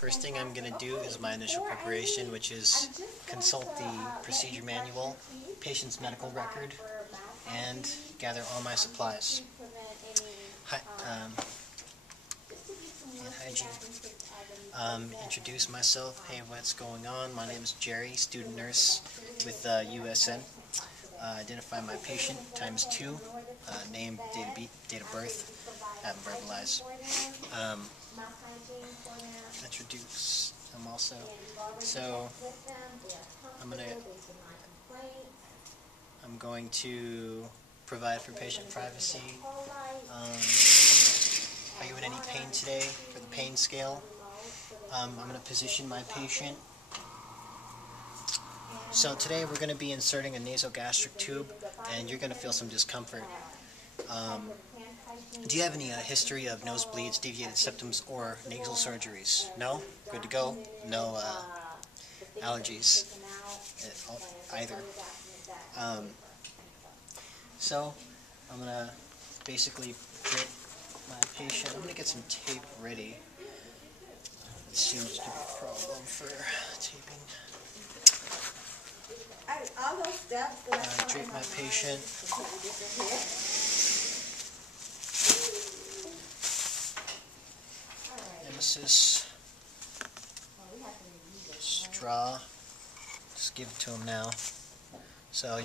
First thing I'm going to do is my initial preparation, which is consult the procedure manual, patient's medical record, and gather all my supplies. And hygiene. Introduce myself. Hey, what's going on? My name is Jerry, student nurse with USN. Identify my patient, ×2. Name, date of birth. Haven't verbalized. Introduce them also. So I'm going to provide for patient privacy. Are you in any pain today for the pain scale? I'm going to position my patient. So today we're going to be inserting a nasogastric tube, and you're going to feel some discomfort. Do you have any history of nosebleeds, deviated septums, or nasal surgeries? No? Good to go? No allergies either. So I'm going to basically get my patient. I'm going to get some tape ready. It seems to be a problem for taping. Treat my patient. Emesis. Straw. Just give it to him now. So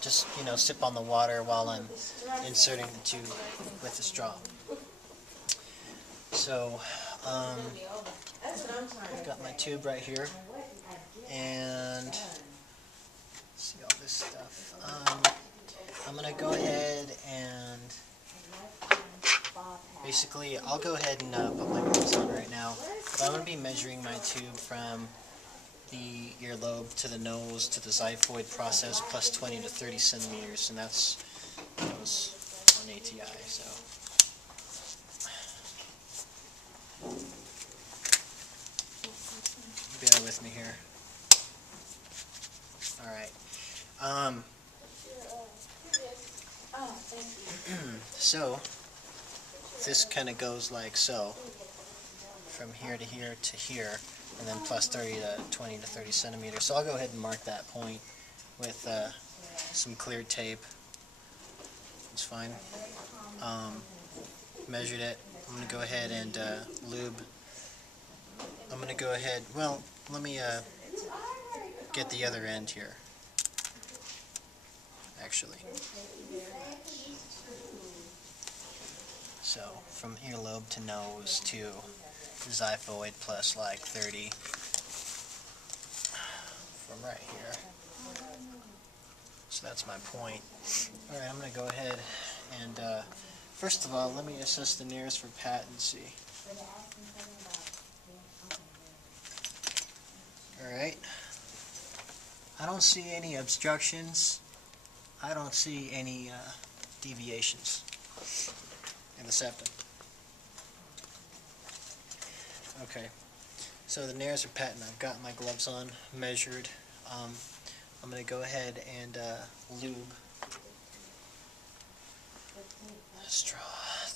just, sip on the water while I'm inserting the tube with the straw. So, I've got my tube right here, and see all this stuff. I'm going to go ahead and basically, I'll go ahead and put my gloves on right now, but I'm going to be measuring my tube from the earlobe to the nose to the xiphoid process plus 20 to 30 centimeters, and that was on ATI. So bear with me here. All right. So this kind of goes like so, from here to here to here, and then plus 30 to 20 to 30 centimeters. So I'll go ahead and mark that point with some clear tape. It's fine. Measured it. I'm going to go ahead and lube. I'm going to go ahead, well, let me get the other end here, actually. So, from earlobe to nose to xiphoid plus like 30 from right here. So that's my point. Alright, I'm going to go ahead and first of all, let me assess the nares for patency. Alright. I don't see any obstructions. I don't see any deviations in the septum. Okay, so the nares are patent. I've got my gloves on, measured. I'm going to go ahead and lube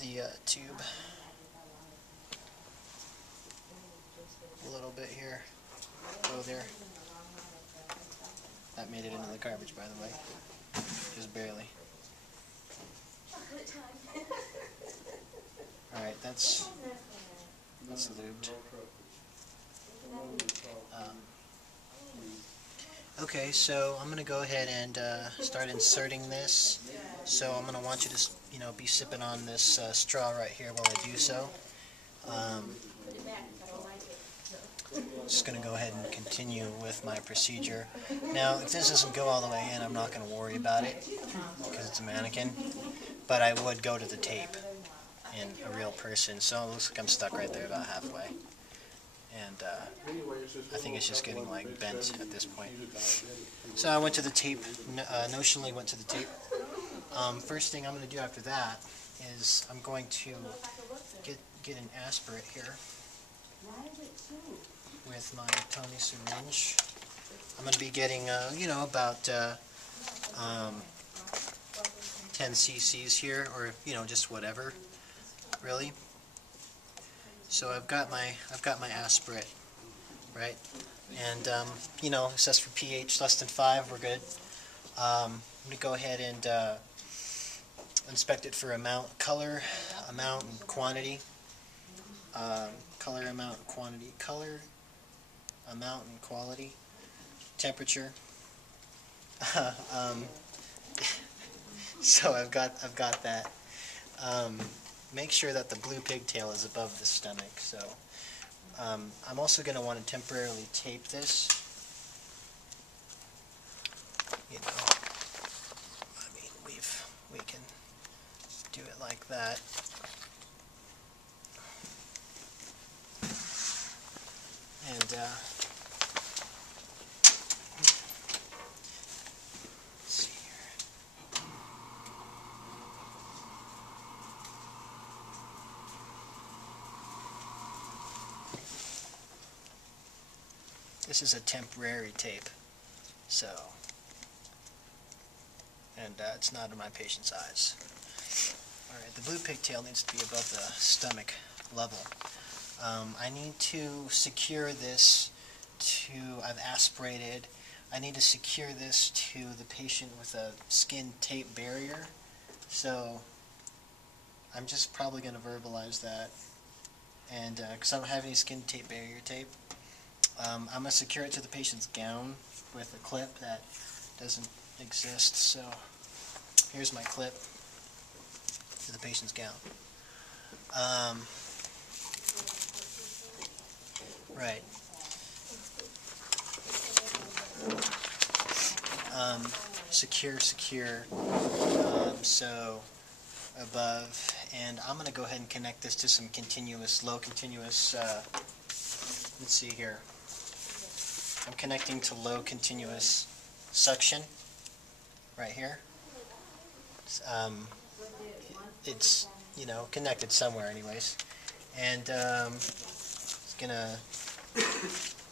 the tube a little bit here. Go there. That made it into the garbage, by the way. Just barely. Alright, that's lubed. Okay, so I'm going to go ahead and start inserting this. So I'm going to want you to, be sipping on this straw right here while I do so. Just going to go ahead and continue with my procedure. Now, if this doesn't go all the way in, I'm not going to worry about it because it's a mannequin. But I would go to the tape in a real person. So it looks like I'm stuck right there about halfway. And I think it's just getting like bent at this point. So I went to the tape, notionally went to the tape. First thing I'm going to do after that is I'm going to get an aspirate here with my Tony syringe. I'm going to be getting, about 10 cc's here, or, just whatever, really. So I've got my aspirate, right? And you know, it says for pH less than 5, we're good. I'm going to go ahead and inspect it for color, amount, and quantity. Color, amount, quantity. Color, amount, and quality. Temperature. So I've got that. Make sure that the blue pigtail is above the stomach. So I'm also going to want to temporarily tape this. You know, I mean, we can do it like that. And let's see here. This is a temporary tape, so, and it's not in my patient's eyes. Alright, the blue pigtail needs to be above the stomach level. I need to secure this to, I've aspirated, I need to secure this to the patient with a skin tape barrier. So I'm just probably going to verbalize that, and because I don't have any skin tape barrier tape, I'm going to secure it to the patient's gown with a clip that doesn't exist. So here's my clip to the patient's gown. Right. Secure, so above, and I'm going to go ahead and connect this to some low continuous, let's see here. I'm connecting to low continuous suction right here. It's, you know, connected somewhere anyways. And it's going to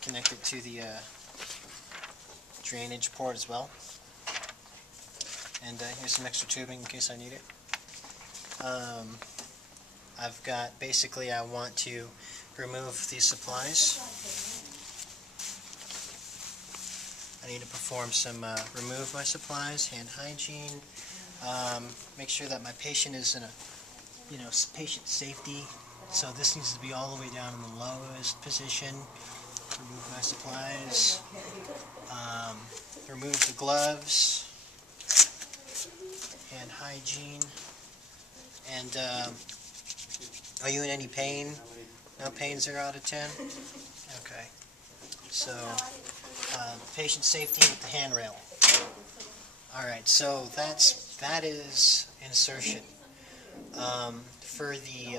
connect it to the drainage port as well. And here's some extra tubing in case I need it. I've got, basically I want to remove these supplies. I need to perform some, remove my supplies, hand hygiene, make sure that my patient is in a, you know, patient safety. So this needs to be all the way down in the lowest position. Remove my supplies, remove the gloves, hand hygiene, and are you in any pain? No pain, 0 out of 10? Okay. So, patient safety with the handrail. Alright, so that is insertion. For the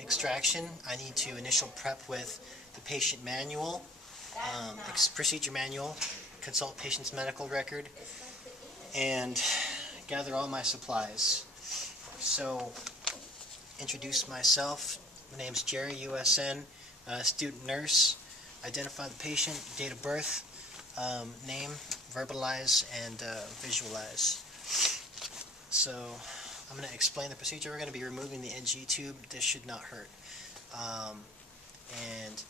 extraction, I need to initial prep with the patient manual, procedure manual, consult patient's medical record, and gather all my supplies. So, introduce myself. My name's Jerry, USN, student nurse. Identify the patient, date of birth, name, verbalize, and visualize. So I'm going to explain the procedure. We're going to be removing the NG tube. This should not hurt. And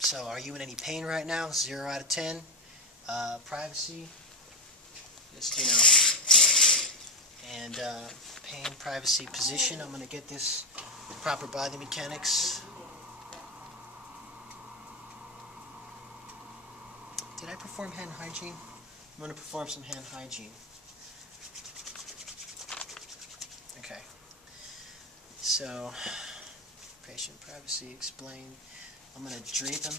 so, are you in any pain right now? 0 out of 10. Privacy, just, you know, and pain, privacy, position. I'm going to get this proper body mechanics. Did I perform hand hygiene? I'm going to perform some hand hygiene. Okay. So, patient privacy, explain. I'm going to drape him.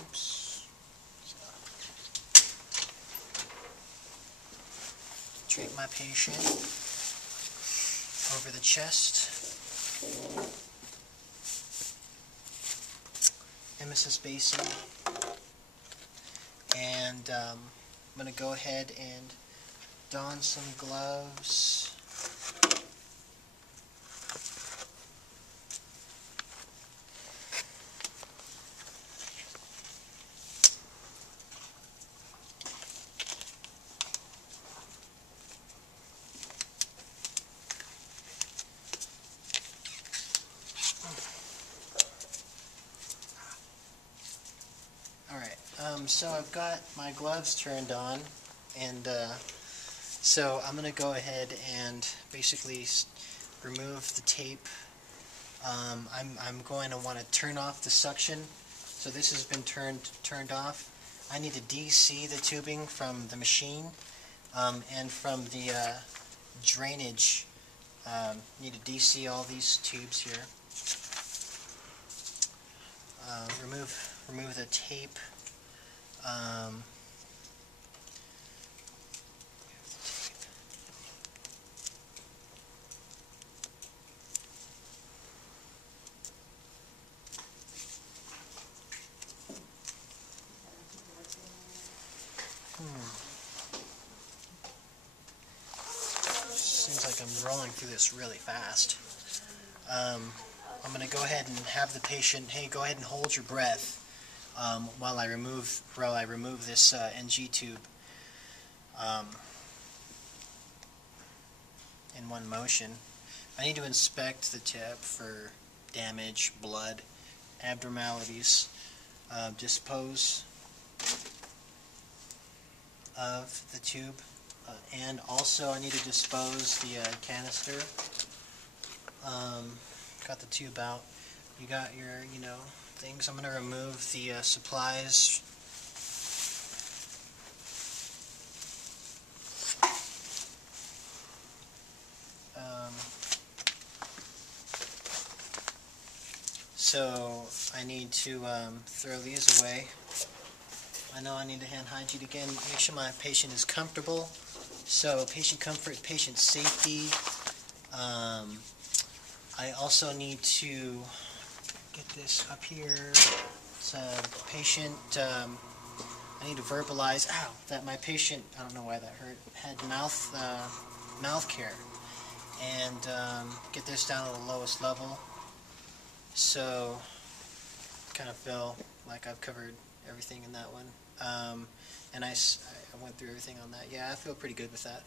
Oops. Drape my patient over the chest. Emesis basin, and I'm going to go ahead and don some gloves. So I've got my gloves turned on, and so I'm going to go ahead and basically remove the tape. I'm going to want to turn off the suction. So this has been turned off. I need to DC the tubing from the machine and from the drainage. Need to DC all these tubes here. Remove the tape. Seems like I'm rolling through this really fast. I'm going to go ahead and have the patient, hey, go ahead and hold your breath while I remove this NG tube in one motion. I need to inspect the tip for damage, blood, abnormalities, dispose of the tube, and also I need to dispose the canister. Got the tube out. You got your, things. I'm going to remove the supplies. So I need to throw these away. I know I need to hand hygiene again. Make sure my patient is comfortable. So patient comfort, patient safety. I also need to get this up here. It's a patient. I need to verbalize, that my patient, I don't know why that hurt, had mouth care. And get this down to the lowest level. So, kind of feel like I've covered everything in that one. And I went through everything on that. Yeah, I feel pretty good with that.